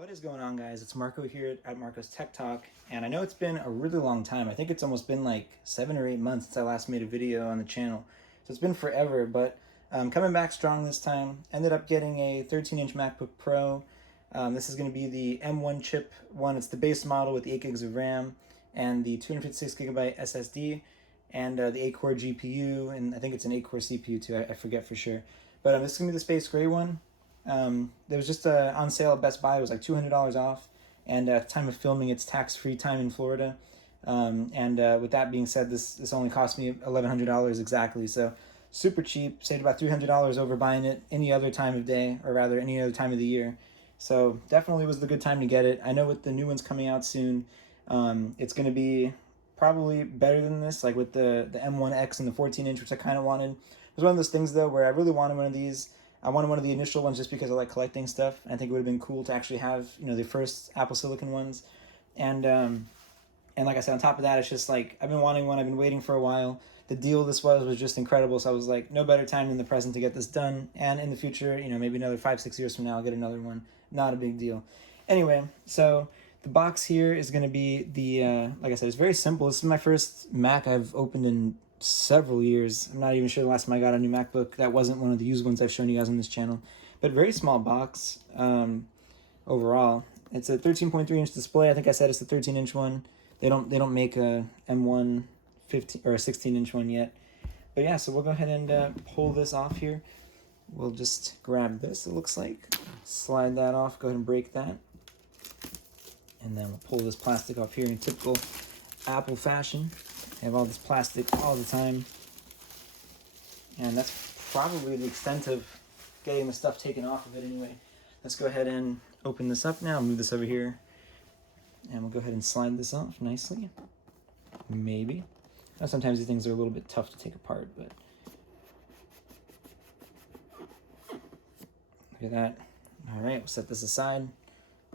What is going on, guys? It's Marco here at Marco's Tech Talk, and I know it's been a really long time. I think it's almost been like 7 or 8 months since I last made a video on the channel. So it's been forever, but coming back strong this time. Ended up getting a 13-inch MacBook Pro. This is going to be the M1 chip one. It's the base model with the 8 gigs of RAM and the 256 gigabyte SSD and the 8-core GPU, and I think it's an 8-core CPU too. I forget for sure. But this is going to be the space gray one. There was just on sale at Best Buy. It was like $200 off, and at the time of filming, it's tax-free time in Florida. With that being said, this only cost me $1,100 exactly, so super cheap. Saved about $300 over buying it any other time of day, or rather any other time of the year. So definitely was the good time to get it. I know with the new ones coming out soon, it's going to be probably better than this, like with the M1X and the 14-inch, which I kind of wanted. It was one of those things, though, where I really wanted one of these. I wanted one of the initial ones just because I like collecting stuff. I think it would have been cool to actually have, the first Apple Silicon ones. And like I said, on top of that, it's just like, I've been wanting one. I've been waiting for a while. The deal this was just incredible. So I was like, no better time than the present to get this done. And in the future, maybe another 5-6 years from now, I'll get another one. Not a big deal. Anyway, so the box here is going to be the, like I said, it's very simple. This is my first Mac I've opened in several years. I'm not even sure the last time I got a new MacBook. That wasn't one of the used ones I've shown you guys on this channel. But very small box overall. It's a 13.3-inch display. I think I said it's the 13-inch one. They don't make a M1 15 or a 16-inch one yet. But yeah, so we'll go ahead and pull this off here. We'll just grab this, it looks like. Slide that off, go ahead and break that. And then we'll pull this plastic off here in typical Apple fashion. I have all this plastic all the time. And that's probably the extent of getting the stuff taken off of it anyway. Let's go ahead and open this up now. Move this over here. And we'll go ahead and slide this off nicely. Maybe. Now, sometimes these things are a little bit tough to take apart, but look at that. All right, we'll set this aside.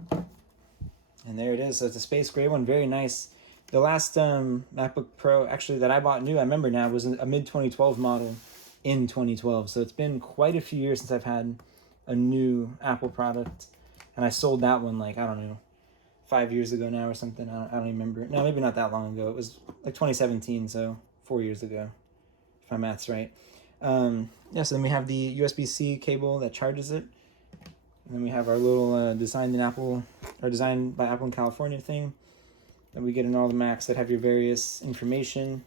And there it is. So it's a space gray one, very nice. The last MacBook Pro, actually, that I bought new, I remember now, was a mid-2012 model in 2012. So it's been quite a few years since I've had a new Apple product. And I sold that one, like, I don't know, 5 years ago now or something. I don't even remember. No, maybe not that long ago. It was like 2017, so 4 years ago, if my math's right. Yeah, so then we have the USB-C cable that charges it. And then we have our little designed by Apple in California thing that we get in all the Macs that have your various information.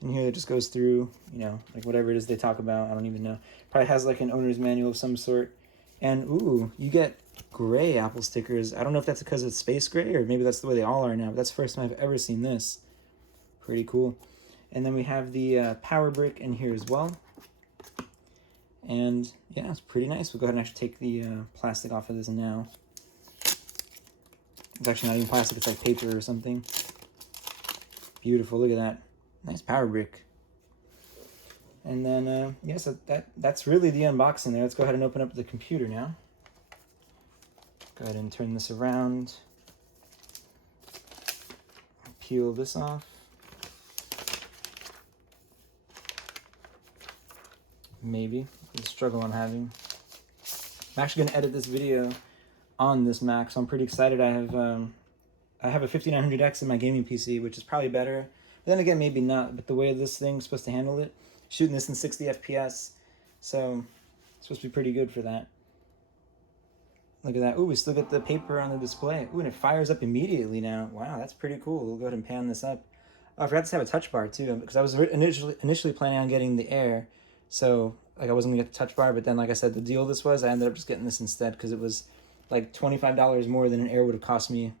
And here it just goes through, like whatever it is they talk about. I don't even know. Probably has like an owner's manual of some sort. And ooh, you get gray Apple stickers. I don't know if that's because it's space gray or maybe that's the way they all are now, but that's the first time I've ever seen this. Pretty cool. And then we have the power brick in here as well. And yeah, it's pretty nice. We'll go ahead and actually take the plastic off of this now. It's actually not even plastic, it's like paper or something. Beautiful, look at that. Nice power brick. And then, yeah, so that's really the unboxing there. Let's go ahead and open up the computer now. Go ahead and turn this around. Peel this off. Maybe. The struggle I'm having. I'm actually going to edit this video on this Mac, so I'm pretty excited. I have a 5900X in my gaming PC, which is probably better. But then again, maybe not. But the way this thing's supposed to handle it, shooting this in 60 FPS, so it's supposed to be pretty good for that. Look at that. Ooh, we still get the paper on the display. Ooh, and it fires up immediately now. Wow, that's pretty cool. We'll go ahead and pan this up. Oh, I forgot to have a touch bar too, because I was initially planning on getting the Air, so like I wasn't gonna get the touch bar. But then, like I said, the deal this was, I ended up just getting this instead because it was like $25 more than an Air would have cost me,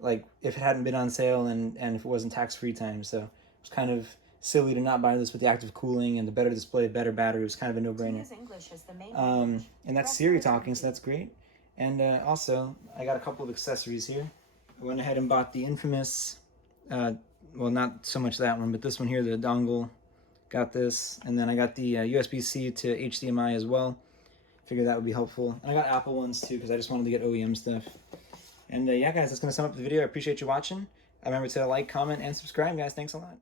like if it hadn't been on sale and if it wasn't tax-free time. So it was kind of silly to not buy this with the active cooling and the better display, better battery. It was kind of a no-brainer. And that's Siri talking, so that's great. And also, I got a couple of accessories here. I went ahead and bought the infamous, well, not so much that one, but this one here, the dongle. Got this, and then I got the USB-C to HDMI as well. Figured that would be helpful. And I got Apple ones too, because I just wanted to get OEM stuff. And yeah, guys, that's going to sum up the video. I appreciate you watching. Remember to like, comment, and subscribe, guys. Thanks a lot.